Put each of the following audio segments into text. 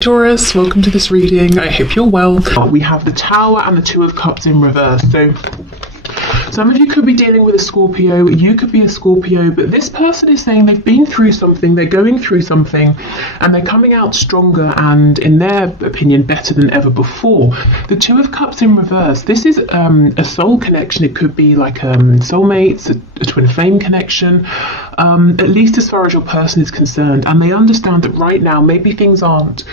Taurus, welcome to this reading. I hope you're well. We have the Tower and the Two of Cups in reverse. So some of you could be dealing with a Scorpio, you could be a Scorpio, but this person is saying they've been through something, they're going through something, and they're coming out stronger and, in their opinion, better than ever before. The Two of Cups in reverse, this is a soul connection. It could be like soulmates, a twin flame connection, at least as far as your person is concerned. And they understand that right now, maybe things aren't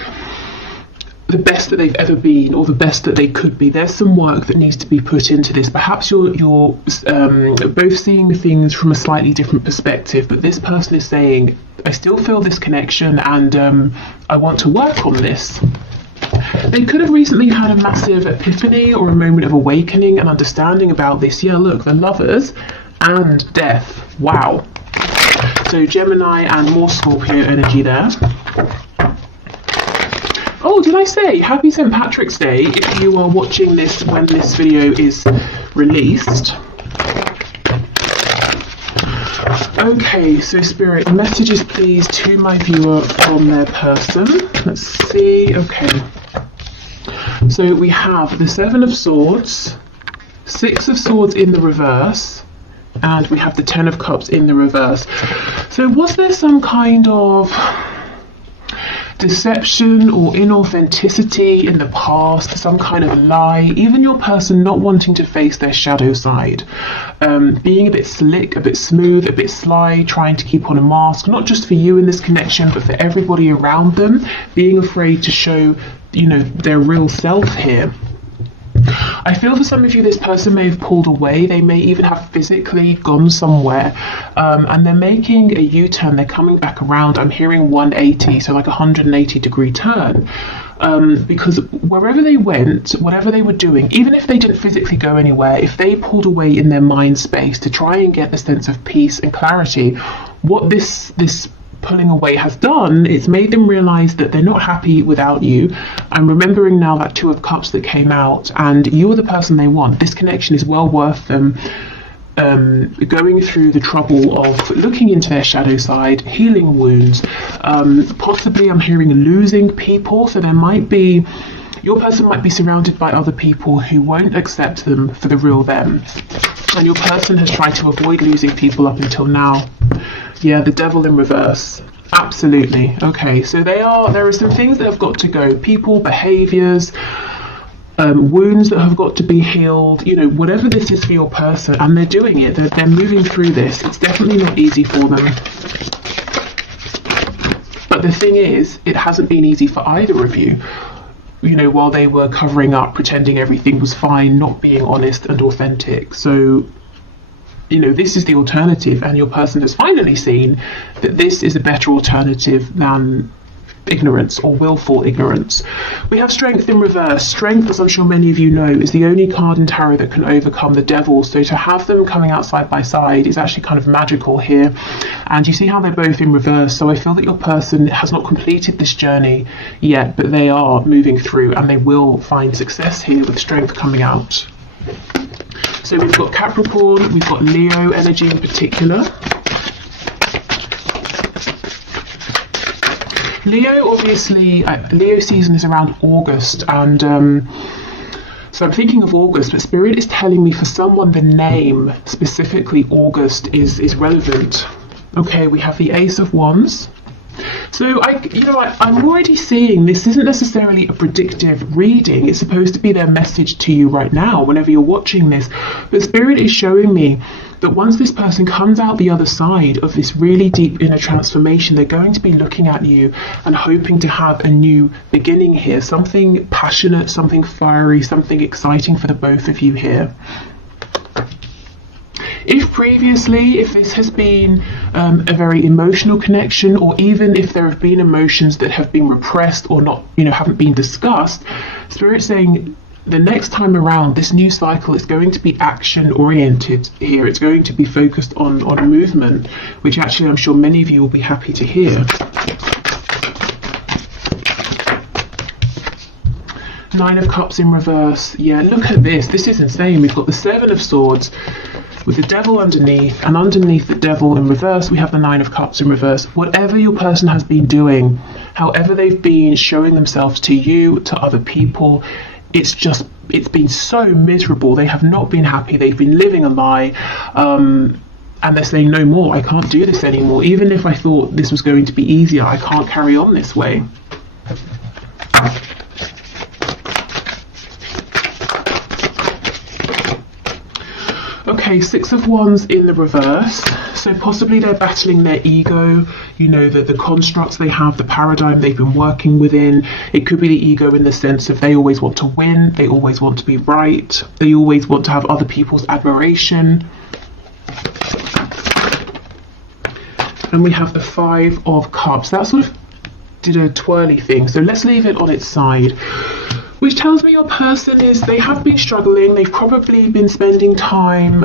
the best that they've ever been or the best that they could be. There's some work that needs to be put into this. Perhaps you're both seeing things from a slightly different perspective, but this person is saying, I still feel this connection and I want to work on this. They could have recently had a massive epiphany or a moment of awakening and understanding about this. Yeah, look, the Lovers and Death. Wow. So Gemini and more Scorpio energy there. Oh, did I say happy St. Patrick's Day if you are watching this when this video is released. Okay, so Spirit, messages please to my viewer from their person. Let's see. Okay. So we have the Seven of Swords, Six of Swords in the reverse, and we have the Ten of Cups in the reverse. So was there some kind of deception or inauthenticity in the past, some kind of lie, even your person not wanting to face their shadow side, being a bit slick, a bit smooth, a bit sly, trying to keep on a mask, not just for you in this connection, but for everybody around them, being afraid to show, their real self here. I feel for some of you, this person may have pulled away. They may even have physically gone somewhere, and they're making a U-turn. They're coming back around. I'm hearing 180, so like a 180-degree turn, because wherever they went, whatever they were doing, even if they didn't physically go anywhere, if they pulled away in their mind space to try and get the sense of peace and clarity, what this pulling away has done, it's made them realize that they're not happy without you. I'm remembering now that Two of Cups that came out, and you are the person they want. This connection is well worth them going through the trouble of looking into their shadow side, healing wounds, possibly I'm hearing losing people. So your person might be surrounded by other people who won't accept them for the real them, and your person has tried to avoid losing people up until now. Yeah, the Devil in reverse. Absolutely. Okay, so there are some things that have got to go. People, behaviors, wounds that have got to be healed, whatever this is for your person, and they're doing it. They're moving through this. It's definitely not easy for them. But the thing is, it hasn't been easy for either of you. While they were covering up, pretending everything was fine, not being honest and authentic. So this is the alternative, and your person has finally seen that this is a better alternative than ignorance or willful ignorance. We have Strength in reverse. Strength, as I'm sure many of you know, is the only card in tarot that can overcome the devil. So to have them coming out side by side is actually kind of magical here. And you see how they're both in reverse. So I feel that your person has not completed this journey yet, but they are moving through, and they will find success here with Strength coming out. So we've got Capricorn, we've got Leo energy in particular. Leo, obviously, Leo season is around August, and so I'm thinking of August, but Spirit is telling me for someone the name, specifically August, is relevant. Okay, we have the Ace of Wands. So I'm already seeing this isn't necessarily a predictive reading. It's supposed to be their message to you right now, whenever you're watching this. But Spirit is showing me that once this person comes out the other side of this really deep inner transformation, they're going to be looking at you and hoping to have a new beginning here. Something passionate, something fiery, something exciting for the both of you here. If previously, if this has been a very emotional connection, or even if there have been emotions that have been repressed or not, haven't been discussed, Spirit's saying the next time around, this new cycle is going to be action oriented here. It's going to be focused on movement, which actually I'm sure many of you will be happy to hear. Nine of Cups in reverse. Yeah, look at this. This is insane. We've got the Seven of Swords, with the devil underneath, and underneath the devil in reverse we have the Nine of Cups in reverse. Whatever your person has been doing, however they've been showing themselves to you, to other people, it's been so miserable. They have not been happy. They've been living a lie, and they're saying, no more, I can't do this anymore. Even if I thought this was going to be easier, I can't carry on this way. Okay, Six of Wands in the reverse. So possibly they're battling their ego, you know, the constructs they have, the paradigm they've been working within. It could be the ego in the sense of they always want to win, they always want to be right, they always want to have other people's admiration. And we have the Five of Cups. That sort of did a twirly thing. So let's leave it on its side. Which tells me your person they have been struggling. They've probably been spending time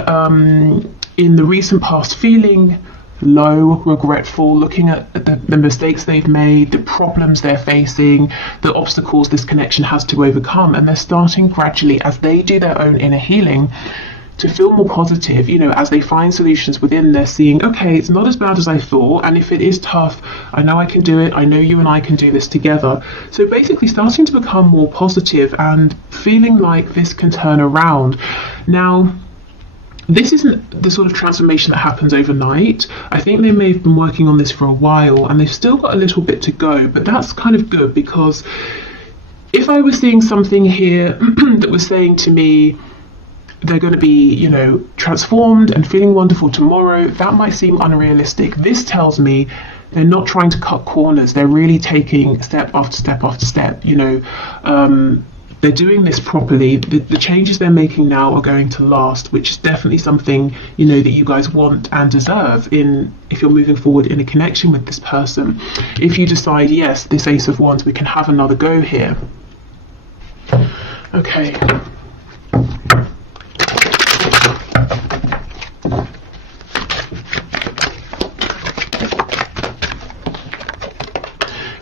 in the recent past feeling low, regretful, looking at the mistakes they've made, the problems they're facing, the obstacles this connection has to overcome. And they're starting gradually, as they do their own inner healing, to feel more positive. You know, as they find solutions within, they're seeing, okay, it's not as bad as I thought, and if it is tough, I know I can do it, I know you and I can do this together. So basically starting to become more positive and feeling like this can turn around. Now, this isn't the sort of transformation that happens overnight. I think they may have been working on this for a while, and they've still got a little bit to go, but that's kind of good, because if I was seeing something here that was saying to me, they're going to be, you know, transformed and feeling wonderful tomorrow, that might seem unrealistic. This tells me they're not trying to cut corners. They're really taking step after step after step. You know, they're doing this properly. The changes they're making now are going to last, which is definitely something, you know, that you guys want and deserve if you're moving forward in a connection with this person. If you decide, yes, this Ace of Wands, we can have another go here. Okay.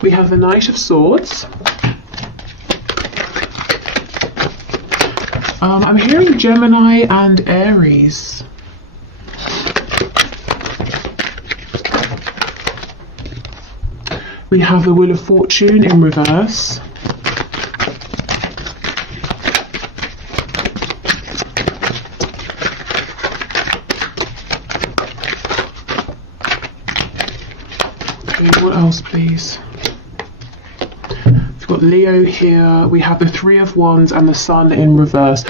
We have the Knight of Swords. I'm hearing Gemini and Aries. We have the Wheel of Fortune in reverse. Okay, what else, please? We've got Leo here. We have the Three of Wands and the Sun in reverse.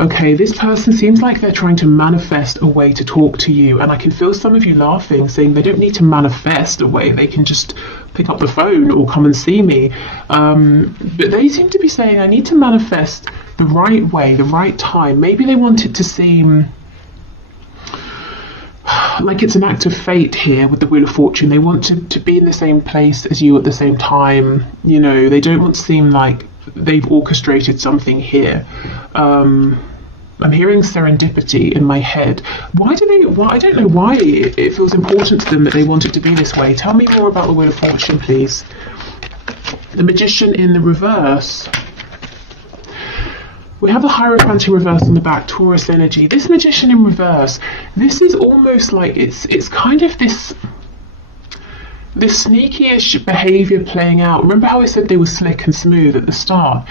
Okay, this person seems like they're trying to manifest a way to talk to you, and I can feel some of you laughing, saying they don't need to manifest a way, they can just pick up the phone or come and see me. But they seem to be saying, I need to manifest the right way, the right time. Maybe they want it to seem like it's an act of fate here with the Wheel of Fortune. They want to be in the same place as you at the same time. You know, they don't want to seem like they've orchestrated something here. I'm hearing serendipity in my head. I don't know why it feels important to them that they want it to be this way. Tell me more about the Wheel of Fortune, please. The Magician in the reverse. We have the Hierophant in reverse on the back, Taurus energy. This Magician in reverse, this is almost like it's kind of this sneaky-ish behavior playing out. Remember how I said they were slick and smooth at the start?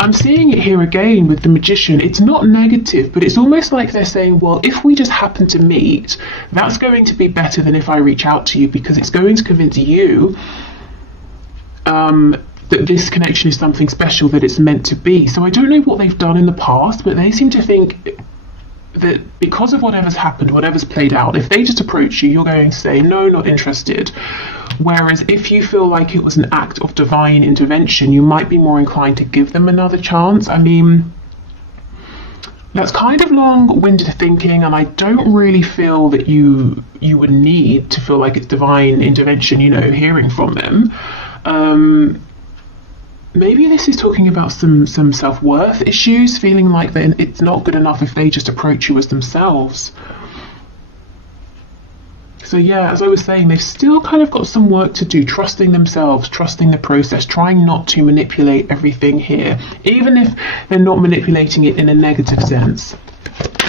I'm seeing it here again with the Magician. It's not negative, but it's almost like they're saying, well, if we just happen to meet, that's going to be better than if I reach out to you, because it's going to convince you that this connection is something special, that it's meant to be. So I don't know what they've done in the past, but they seem to think that because of whatever's happened, whatever's played out, if they just approach you, you're going to say, no, not interested. Whereas if you feel like it was an act of divine intervention, you might be more inclined to give them another chance. I mean, that's kind of long-winded thinking, and I don't really feel that you would need to feel like it's divine intervention, you know, hearing from them. Maybe this is talking about some self-worth issues, feeling like it's not good enough if they just approach you as themselves. So yeah, as I was saying, they've still kind of got some work to do, trusting themselves, trusting the process, trying not to manipulate everything here, even if they're not manipulating it in a negative sense.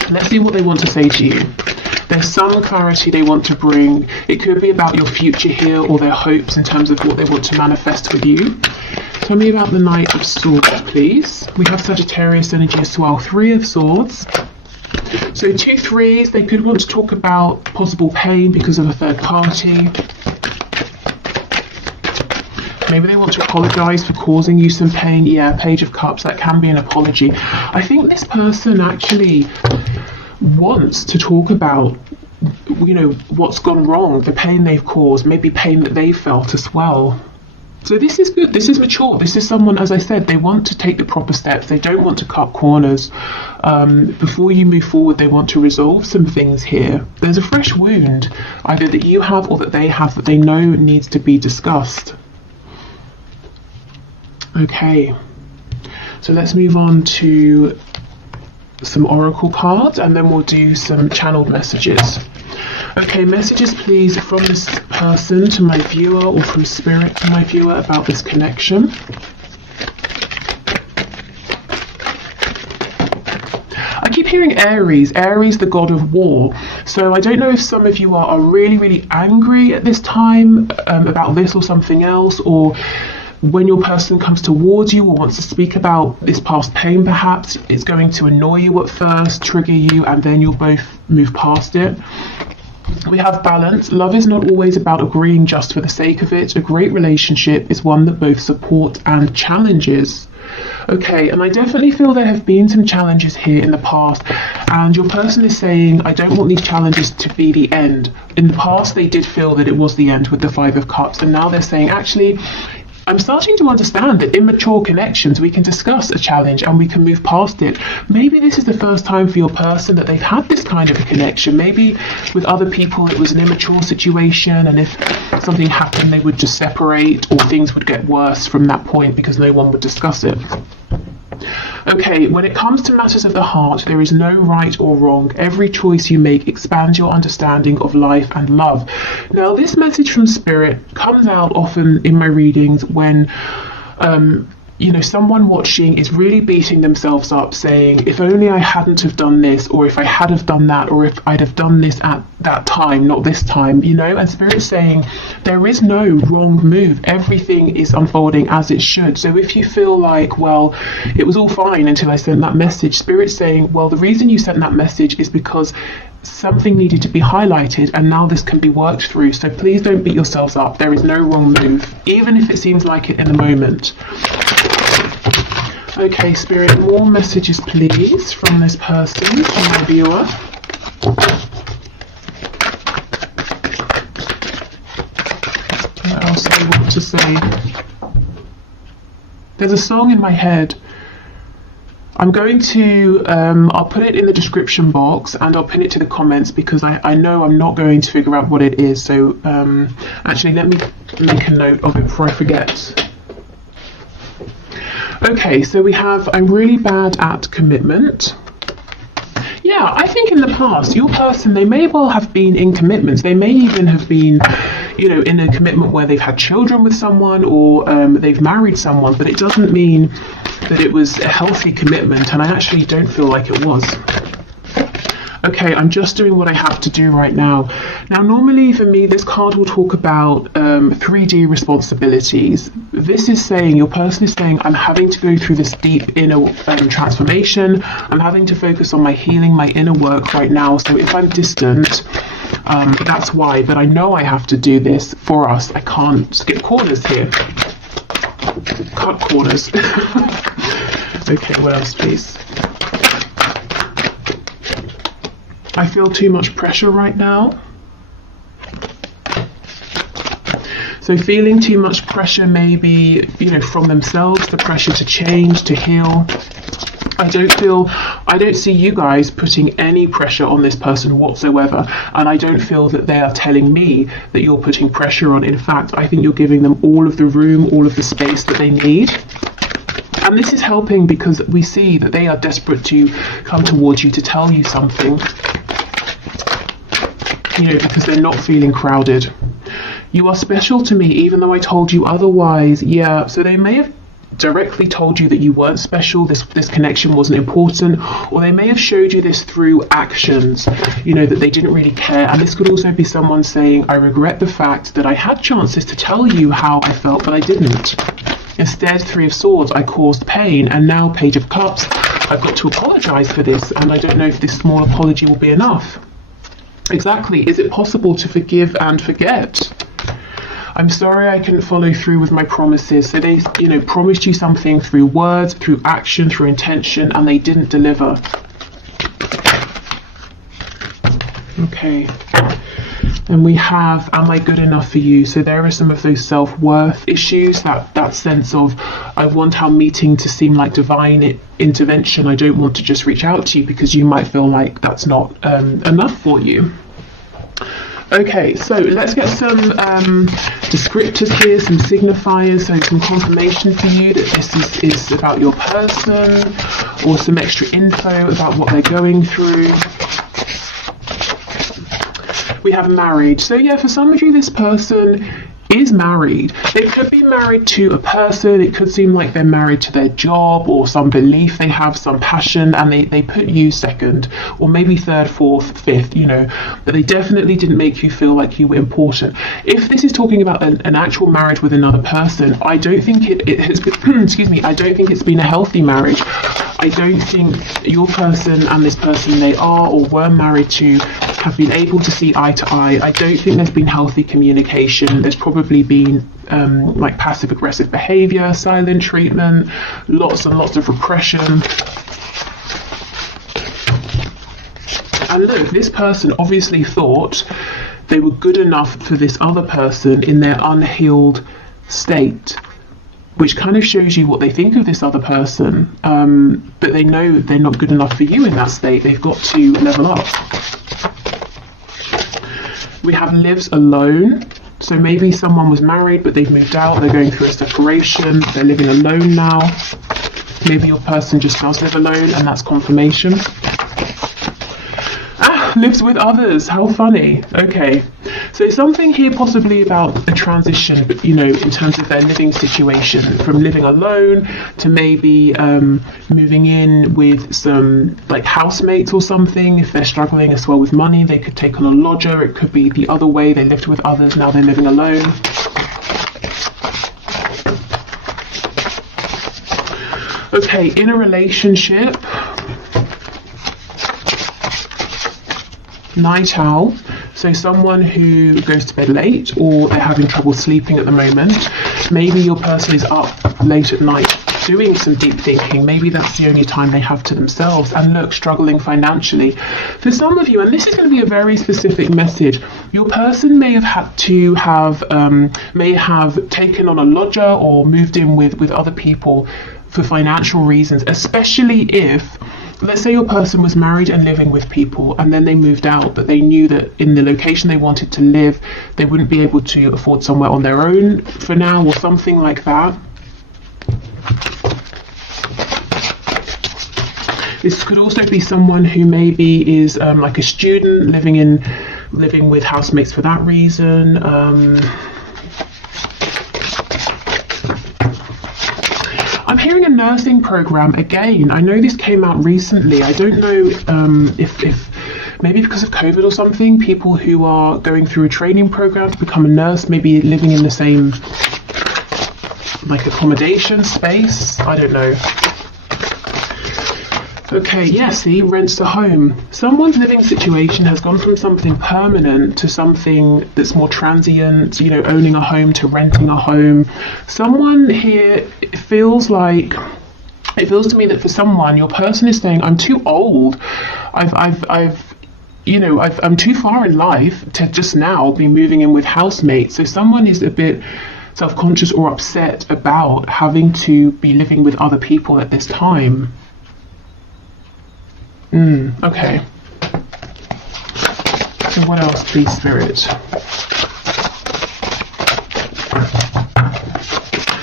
Let's see what they want to say to you. There's some clarity they want to bring. It could be about your future here, or their hopes in terms of what they want to manifest with you. Tell me about the Knight of Swords, please. We have Sagittarius energy as well. 3 of Swords. So 2 3s, they could want to talk about possible pain because of a third party. Maybe they want to apologise for causing you some pain. Yeah, Page of Cups, that can be an apology. I think this person actually wants to talk about, you know, what's gone wrong, the pain they've caused, maybe pain that they felt as well. So this is good, this is mature, this is someone, as I said, they want to take the proper steps, they don't want to cut corners. Before you move forward, they want to resolve some things here. There's a fresh wound, either that you have or that they have, that they know needs to be discussed. Okay, so let's move on to some oracle cards, and then we'll do some channeled messages. Okay, messages please from this person to my viewer, or from spirit to my viewer, about this connection. I keep hearing Aries, the god of war. So I don't know if some of you are really angry at this time about this or something else, or when your person comes towards you or wants to speak about this past pain, perhaps it's going to annoy you at first, trigger you, and then you'll both move past it. We have balance. Love is not always about agreeing just for the sake of it. A great relationship is one that both support and challenges. Okay, and I definitely feel there have been some challenges here in the past, and your person is saying, I don't want these challenges to be the end. In the past, they did feel that it was the end with the 5 of Cups, and now they're saying, actually, I'm starting to understand that in mature connections, we can discuss a challenge and we can move past it. Maybe this is the first time for your person that they've had this kind of a connection. Maybe with other people, it was an immature situation, and if something happened, they would just separate, or things would get worse from that point because no one would discuss it. Okay, when it comes to matters of the heart, there is no right or wrong. Every choice you make expands your understanding of life and love. Now, this message from Spirit comes out often in my readings when you know, someone watching is really beating themselves up, saying, if only I hadn't have done this, or if I had have done that, or if I'd have done this at that time, not this time, you know. And Spirit's saying there is no wrong move. Everything is unfolding as it should. So if you feel like, well, it was all fine until I sent that message, Spirit's saying, well, the reason you sent that message is because something needed to be highlighted, and now this can be worked through. So please don't beat yourselves up. There is no wrong move, even if it seems like it in the moment. Okay, Spirit, more messages please from this person, from my viewer. What else do I want to say? There's a song in my head. I'm going to, I'll put it in the description box, and I'll pin it to the comments, because I know I'm not going to figure out what it is. So actually, let me make a note of it before I forget. Okay, so we have, I'm really bad at commitment. Yeah, I think in the past, your person, they may well have been in commitments. They may even have been, you know, in a commitment where they've had children with someone, or they've married someone, but it doesn't mean that it was a healthy commitment, and I actually don't feel like it was. Okay, I'm just doing what I have to do right now. Now, normally for me, this card will talk about 3D responsibilities. This is saying, your person is saying, I'm having to go through this deep inner transformation. I'm having to focus on my healing, my inner work right now. So if I'm distant, that's why. But I know I have to do this for us. I can't skip corners here. Cut corners. Okay, what else, please? I feel too much pressure right now. So feeling too much pressure, maybe, you know, from themselves, the pressure to change, to heal. I don't see you guys putting any pressure on this person whatsoever. And I don't feel that they are telling me that you're putting pressure on. In fact, I think you're giving them all of the room, all of the space that they need. And this is helping because we see that they are desperate to come towards you to tell you something, you know, because they're not feeling crowded. You are special to me, even though I told you otherwise. Yeah, so they may have directly told you that you weren't special, this connection wasn't important, or they may have showed you this through actions, you know, that they didn't really care. And this could also be someone saying, I regret the fact that I had chances to tell you how I felt, but I didn't. Instead, Three of Swords, I caused pain, and now Page of Cups, I've got to apologize for this, and I don't know if this small apology will be enough. Exactly. Is it possible to forgive and forget? I'm sorry I couldn't follow through with my promises. So they, you know, promised you something through words, through action, through intention, and they didn't deliver. Okay. And we have, am I good enough for you? So there are some of those self-worth issues, that sense of, I want our meeting to seem like divine intervention. I don't want to just reach out to you, because you might feel like that's not enough for you. Okay, so let's get some descriptors here, some signifiers, so some confirmation for you that this is about your person, or some extra info about what they're going through. We have married. So yeah, for some of you, this person is married. They could be married to a person. It could seem like they're married to their job or some belief they have, some passion, and they put you second, or maybe third, fourth, fifth, you know, but they definitely didn't make you feel like you were important. If this is talking about an actual marriage with another person, I don't think it has been, excuse me, I don't think it's been a healthy marriage. I don't think your person and this person they are or were married to have been able to see eye to eye. I don't think there's been healthy communication. There's probably been like passive aggressive behavior, silent treatment, lots and lots of repression. And look, this person obviously thought they were good enough for this other person in their unhealed state, which kind of shows you what they think of this other person, but they know they're not good enough for you in that state. They've got to level up. We have lives alone. So maybe someone was married, but they've moved out, they're going through a separation, they're living alone now. Maybe your person just does live alone, and that's confirmation. Lives with others, how funny. Okay, so something here possibly about a transition, but you know, in terms of their living situation, from living alone to maybe moving in with some like housemates or something. If they're struggling as well with money, they could take on a lodger. It could be the other way, they lived with others, now they're living alone. Okay, in a relationship, night owl, so someone who goes to bed late, or they're having trouble sleeping at the moment. Maybe your person is up late at night doing some deep thinking. Maybe that's the only time they have to themselves, and look, struggling financially. For some of you, and this is going to be a very specific message, your person may have had to have taken on a lodger or moved in with other people for financial reasons, especially if, let's say your person was married and living with people, and then they moved out, but they knew that in the location they wanted to live, they wouldn't be able to afford somewhere on their own for now, or something like that. This could also be someone who maybe is like a student living with housemates for that reason. I'm hearing a nursing program again. I know this came out recently. I don't know if maybe because of COVID or something, people who are going through a training program to become a nurse, maybe living in the same like accommodation space. I don't know. Okay, yeah, see, rents a home. Someone's living situation has gone from something permanent to something that's more transient, you know, owning a home to renting a home. Someone here, it feels to me that for someone, your person is saying, I'm too old. I'm too far in life to just now be moving in with housemates. So someone is a bit self-conscious or upset about having to be living with other people at this time. Okay. So what else, please, Spirit?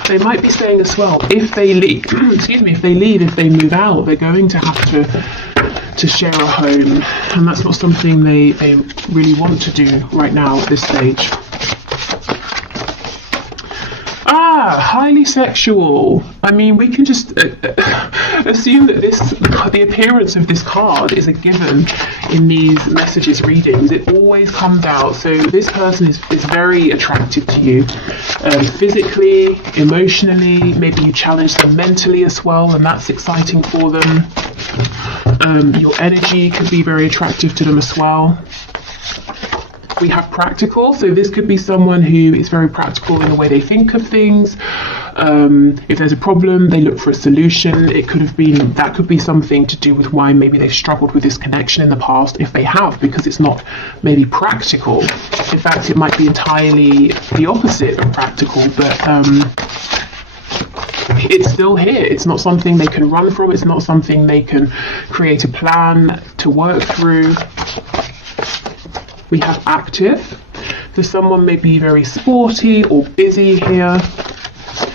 They might be saying as well, if they leave, if they move out, they're going to have to share a home, and that's not something they really want to do right now at this stage. highly sexual. I mean, we can just assume that the appearance of this card is a given in these messages readings. It always comes out. So this person is very attractive to you, physically, emotionally. Maybe you challenge them mentally as well, and that's exciting for them. Your energy could be very attractive to them as well. We have practical, so this could be someone who is very practical in the way they think of things. If there's a problem, they look for a solution. That could be something to do with why maybe they've struggled with this connection in the past, if they have, because it's not maybe practical. In fact, it might be entirely the opposite of practical, but it's still here. It's not something they can run from. It's not something they can create a plan to work through. We have active. So someone may be very sporty or busy here.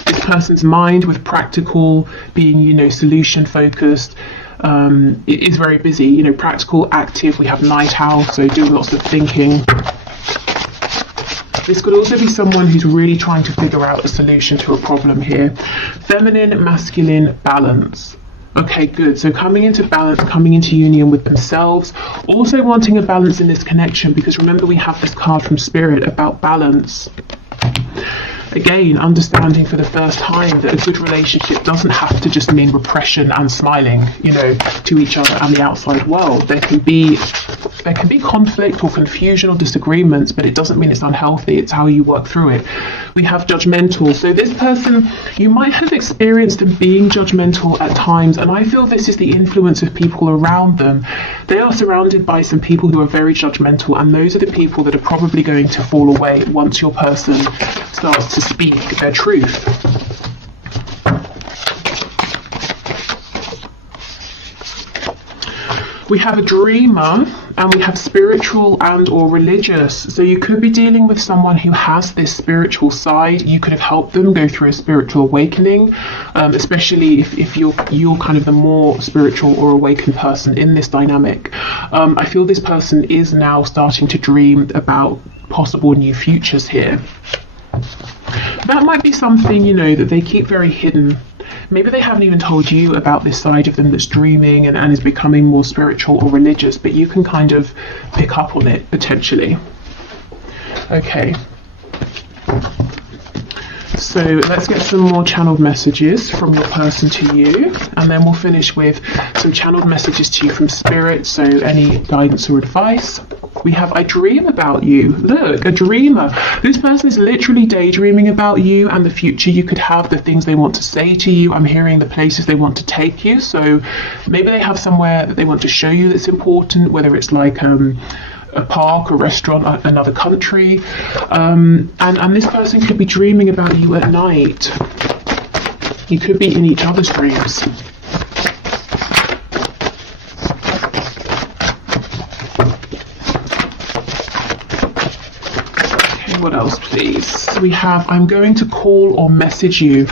This person's mind, with practical being, solution focused, it is very busy. Practical, active. We have night owl, so doing lots of thinking. This could also be someone who's really trying to figure out a solution to a problem here. Feminine, masculine, balance. Okay, good. So coming into balance, coming into union with themselves, also wanting a balance in this connection, because remember we have this card from Spirit about balance. Again, understanding for the first time that a good relationship doesn't have to just mean repression and smiling, to each other and the outside world. There can be conflict or confusion or disagreements, but it doesn't mean it's unhealthy. It's how you work through it. We have judgmental. So this person, you might have experienced them being judgmental at times, and I feel this is the influence of people around them. They are surrounded by some people who are very judgmental, and those are the people that are probably going to fall away once your person starts to speak their truth. We have a dreamer, and we have spiritual and or religious. So you could be dealing with someone who has this spiritual side. You could have helped them go through a spiritual awakening, especially if you're kind of the more spiritual or awakened person in this dynamic. I feel this person is now starting to dream about possible new futures here. That might be something, that they keep very hidden. Maybe they haven't even told you about this side of them that's dreaming and is becoming more spiritual or religious, but you can kind of pick up on it potentially. Okay. So let's get some more channeled messages from your person to you, and then we'll finish with some channeled messages to you from Spirit, so any guidance or advice. We have, I dream about you. Look, a dreamer. This person is literally daydreaming about you and the future you could have, the things they want to say to you. I'm hearing the places they want to take you. So maybe they have somewhere that they want to show you that's important, whether it's like a park, a restaurant, another country. And this person could be dreaming about you at night. You could be in each other's dreams. What else, please? We have, I'm going to call or message you.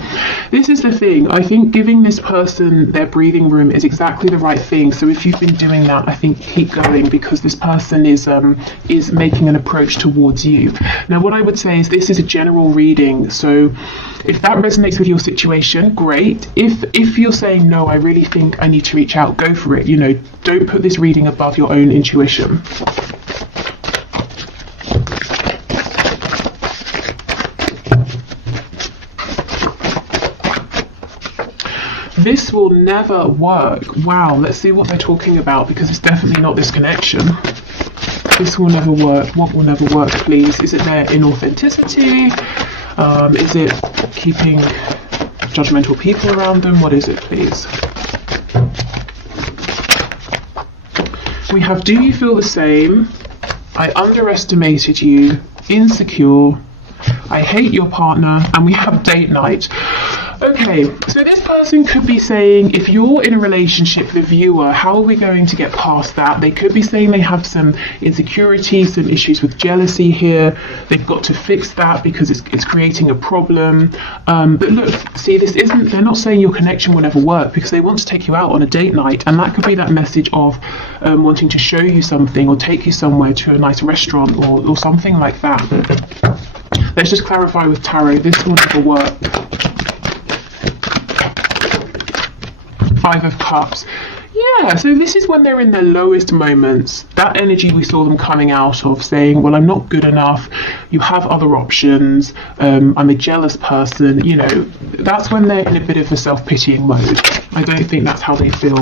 This is the thing. I think giving this person their breathing room is exactly the right thing. So if you've been doing that, I think keep going, because this person is making an approach towards you. Now, what I would say is this is a general reading. So if that resonates with your situation, great. If you're saying, no, I really think I need to reach out, go for it. Don't put this reading above your own intuition. This will never work. Wow, let's see what they're talking about, because it's definitely not this connection. This will never work. What will never work, please? Is it their inauthenticity? Is it keeping judgmental people around them? What is it, please? We have, do you feel the same? I underestimated you. Insecure. I hate your partner. And we have date night. Okay, so this person could be saying, if you're in a relationship, the viewer, how are we going to get past that? They could be saying they have some insecurity, some issues with jealousy here. They've got to fix that because it's creating a problem. But look, see, they're not saying your connection will never work, because they want to take you out on a date night. And that could be that message of wanting to show you something or take you somewhere to a nice restaurant or something like that. Let's just clarify with tarot, this will never work. Five of Cups. Yeah, so this is when they're in their lowest moments. That energy we saw them coming out of, saying, well, I'm not good enough, you have other options, I'm a jealous person, you know, that's when they're in a bit of a self-pitying mode. I don't think that's how they feel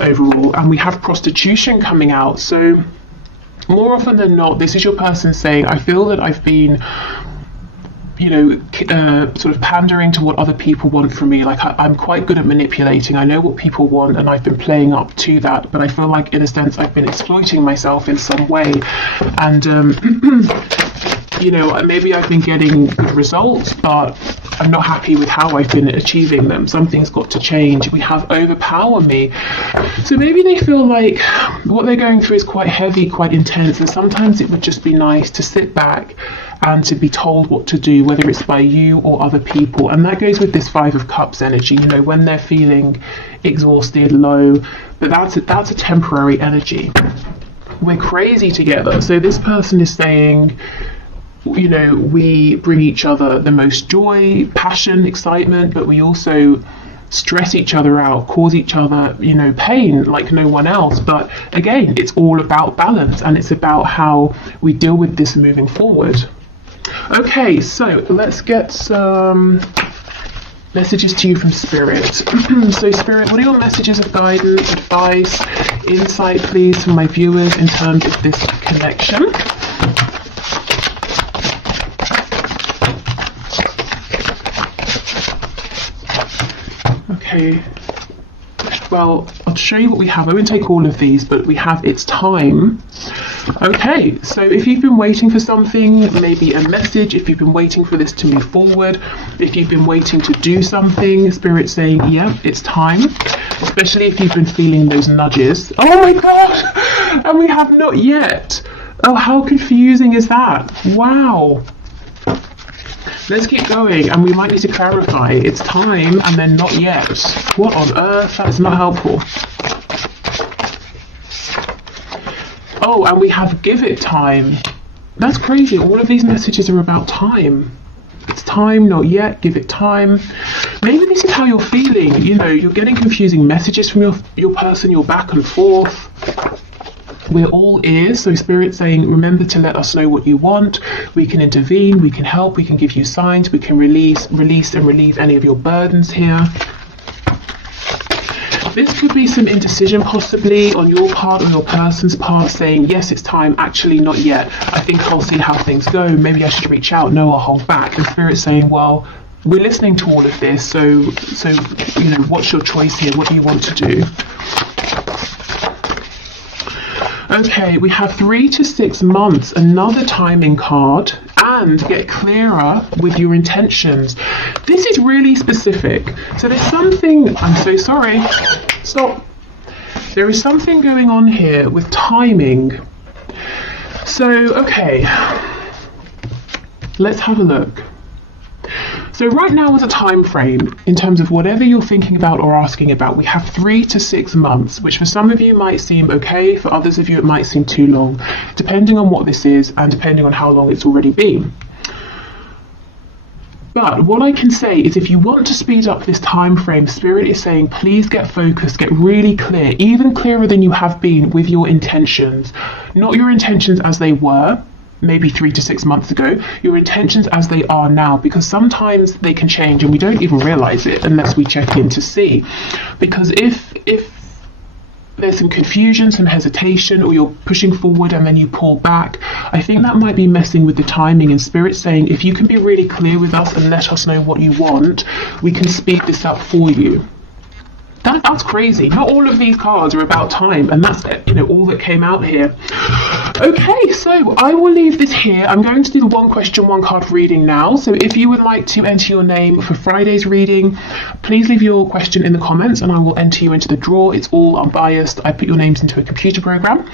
overall. And we have prostitution coming out, so more often than not, this is your person saying, I feel that I've been, you know, sort of pandering to what other people want from me. Like I'm quite good at manipulating. I know what people want and I've been playing up to that, but I feel like in a sense I've been exploiting myself in some way. And, you know, maybe I've been getting good results, but I'm not happy with how I've been achieving them. Something's got to change. We have overpower me. So maybe they feel like what they're going through is quite heavy, quite intense, and sometimes it would just be nice to sit back and to be told what to do, whether it's by you or other people. And that goes with this Five of Cups energy, you know, when they're feeling exhausted, low, but that's a temporary energy. We're crazy together. So this person is saying, you know, we bring each other the most joy, passion, excitement, but we also stress each other out, cause each other, you know, pain like no one else. But again, it's all about balance, and it's about how we deal with this moving forward. Okay, so let's get some messages to you from Spirit. So Spirit, what are your messages of guidance, advice, insight, please, for my viewers in terms of this connection? Okay, well, I'll show you what we have. I won't take all of these, but we have It's Time. Okay, so if you've been waiting for something, maybe a message, if you've been waiting for this to move forward, if you've been waiting to do something, Spirit's saying, yeah, it's time. Especially if you've been feeling those nudges. Oh my God! And we have not yet. Oh, how confusing is that? Wow. Let's keep going, and we might need to clarify. It's time, and then not yet. What on earth? That's not helpful. Oh, and we have give it time. That's crazy. All of these messages are about time. It's time, not yet, give it time. Maybe this is how you're feeling. You know, you're getting confusing messages from your person, you're back and forth. We're all ears, so Spirit's saying, remember to let us know what you want. We can intervene, we can help, we can give you signs, we can release and relieve any of your burdens here. This could be some indecision possibly on your part or your person's part, saying, yes, it's time, actually not yet. I think I'll see how things go. Maybe I should reach out. No, I'll hold back. And Spirit's saying, well, we're listening to all of this, so you know, what's your choice here? What do you want to do? Okay, we have 3 to 6 months, another timing card, and get clearer with your intentions. This is really specific. So there's something, I'm so sorry, stop. There is something going on here with timing. So, okay, let's have a look. So right now is a time frame in terms of whatever you're thinking about or asking about. We have 3 to 6 months, which for some of you might seem okay, for others of you it might seem too long, depending on what this is and depending on how long it's already been. But what I can say is if you want to speed up this time frame, Spirit is saying please get focused, get really clear, even clearer than you have been with your intentions. Not your intentions as they were, maybe 3 to 6 months ago, your intentions as they are now, because sometimes they can change and we don't even realize it unless we check in to see. Because if there's some confusion, some hesitation, or you're pushing forward and then you pull back, I think that might be messing with the timing. And Spirit saying if you can be really clear with us and let us know what you want, we can speed this up for you. That's crazy. Not all of these cards are about time, and that's, you know, all that came out here. Okay, so I will leave this here. I'm going to do the 1 question, 1 card reading now. So if you would like to enter your name for Friday's reading, please leave your question in the comments and I will enter you into the draw. It's all unbiased. I put your names into a computer program.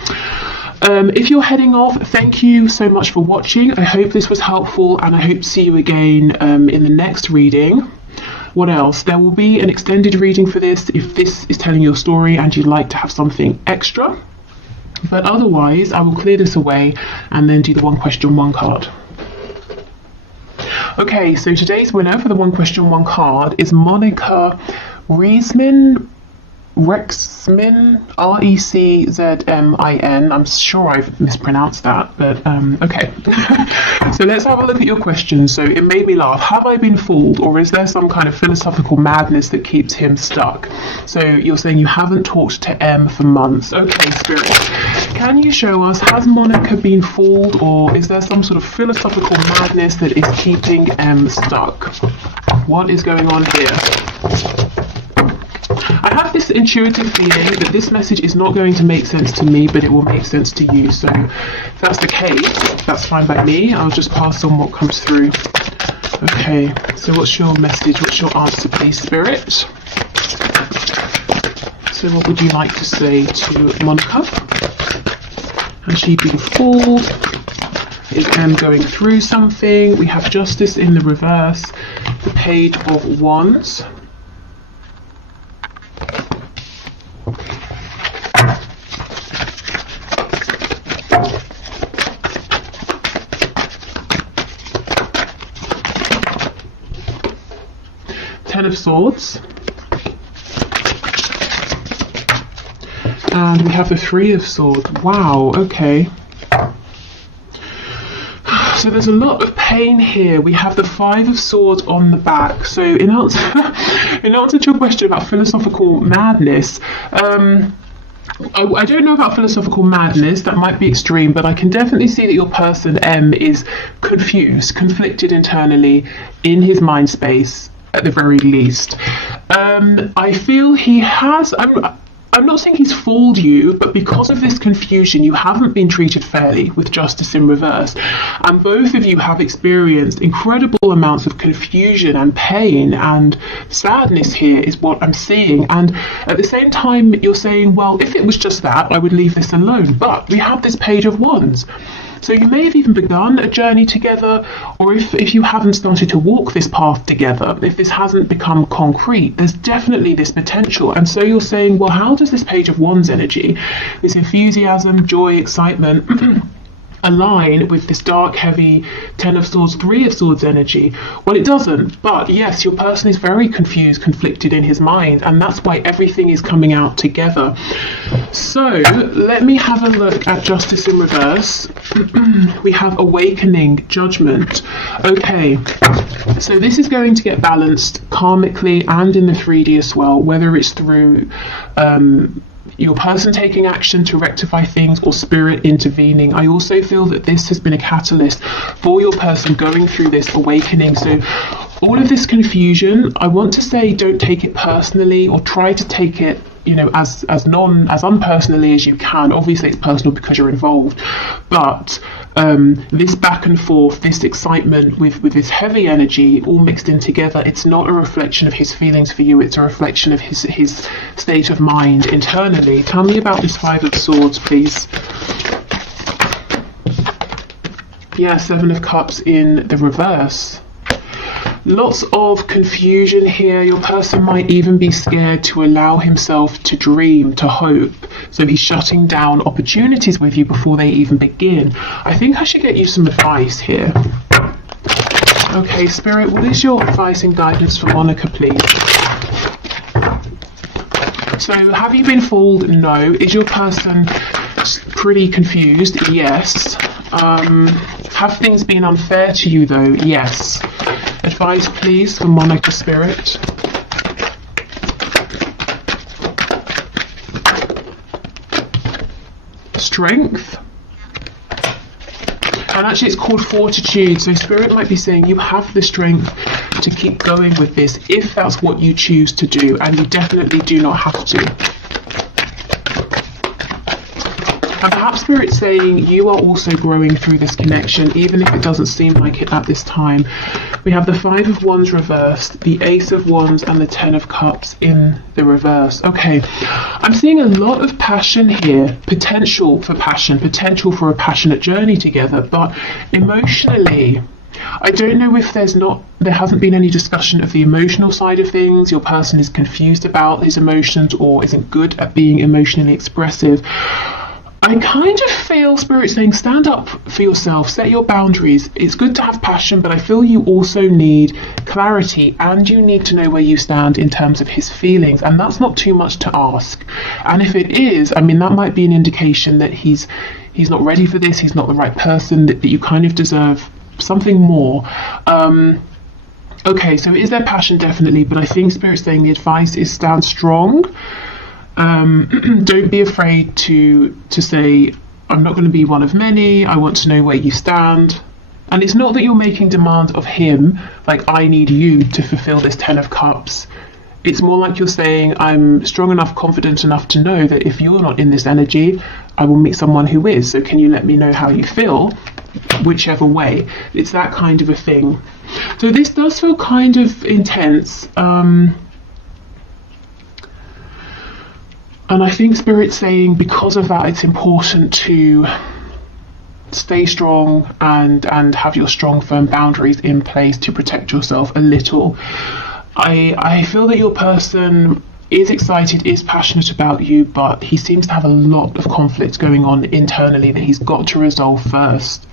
If you're heading off, thank you so much for watching. I hope this was helpful, and I hope to see you again in the next reading. What else? There will be an extended reading for this if this is telling your story and you'd like to have something extra. But otherwise, I will clear this away and then do the 1 question, 1 card. Okay, so today's winner for the 1 question, 1 card is Monica Riesman. Rexmin, Reczmin. I'm sure I've mispronounced that, but okay. So let's have a look at your question. So it made me laugh. Have I been fooled, or is there some kind of philosophical madness that keeps him stuck? So you're saying you haven't talked to M for months. Okay, Spirit. Can you show us, has Monica been fooled, or is there some sort of philosophical madness that is keeping M stuck? What is going on here? I have this intuitive feeling that this message is not going to make sense to me, but it will make sense to you. So if that's the case, that's fine by me. I'll just pass on what comes through. Okay, so what's your message? What's your answer, please, Spirit? So what would you like to say to Monica? Has she been fooled? Is M going through something? We have Justice in the reverse, the Page of Wands. Ten of Swords, and we have the Three of Swords. Wow, okay. So there's a lot of pain here. We have the Five of Swords on the back. So in answer to your question about philosophical madness, I don't know about philosophical madness, that might be extreme, but I can definitely see that your person M is confused, conflicted internally in his mind space at the very least. I feel he has, I'm not saying he's fooled you, but because of this confusion, you haven't been treated fairly with Justice in reverse. And both of you have experienced incredible amounts of confusion and pain and sadness here is what I'm seeing. And at the same time, you're saying, well, if it was just that, I would leave this alone. But we have this Page of Wands. So you may have even begun a journey together, or if you haven't started to walk this path together, if this hasn't become concrete, there's definitely this potential. And so you're saying, well, how does this Page of Wands energy, this enthusiasm, joy, excitement, align with this dark, heavy Ten of Swords, Three of Swords energy? Well, it doesn't. But yes, your person is very confused, conflicted in his mind, and that's why everything is coming out together. So let me have a look at Justice in reverse. We have Awakening, Judgment. Okay, so this is going to get balanced karmically and in the 3D as well, whether it's through your person taking action to rectify things or Spirit intervening. I also feel that this has been a catalyst for your person going through this awakening. So all of this confusion, I want to say, don't take it personally, or try to take it, you know, as unpersonally as you can. Obviously it's personal because you're involved, but this back and forth, this excitement with this heavy energy all mixed in together, it's not a reflection of his feelings for you, it's a reflection of his state of mind internally. Tell me about this Five of Swords, please. Yeah, Seven of Cups in the reverse. Lots of confusion here. Your person might even be scared to allow himself to dream, to hope. So he's shutting down opportunities with you before they even begin. I think I should get you some advice here. Okay, Spirit, what is your advice and guidance for Monica, please? So have you been fooled? No. Is your person pretty confused? Yes. Have things been unfair to you though? Yes. Advice please for Monica, Spirit. Strength. And actually it's called Fortitude. So Spirit might be saying you have the strength to keep going with this if that's what you choose to do, and you definitely do not have to. And perhaps Spirit's saying you are also growing through this connection, even if it doesn't seem like it at this time. We have the Five of Wands reversed, the Ace of Wands, and the Ten of Cups in the reverse. Okay, I'm seeing a lot of passion here, potential for passion, potential for a passionate journey together, but emotionally, I don't know if there hasn't been any discussion of the emotional side of things. Your person is confused about his emotions or isn't good at being emotionally expressive. I kind of feel Spirit saying stand up for yourself, set your boundaries. It's good to have passion, but I feel you also need clarity, and you need to know where you stand in terms of his feelings, and that's not too much to ask. And if it is, I mean, that might be an indication that he's not ready for this, he's not the right person, that you kind of deserve something more. Okay, so is there passion? Definitely, but I think Spirit's saying the advice is stand strong. Don't be afraid to say, I'm not going to be one of many, I want to know where you stand. And it's not that you're making demands of him, like, I need you to fulfill this 10 of Cups. It's more like you're saying, I'm strong enough, confident enough to know that if you're not in this energy, I will meet someone who is. So can you let me know how you feel? Whichever way. It's that kind of a thing. So this does feel kind of intense. And I think Spirit's saying because of that, it's important to stay strong and have your strong, firm boundaries in place to protect yourself a little. I feel that your person is excited, is passionate about you, but he seems to have a lot of conflict going on internally that he's got to resolve first.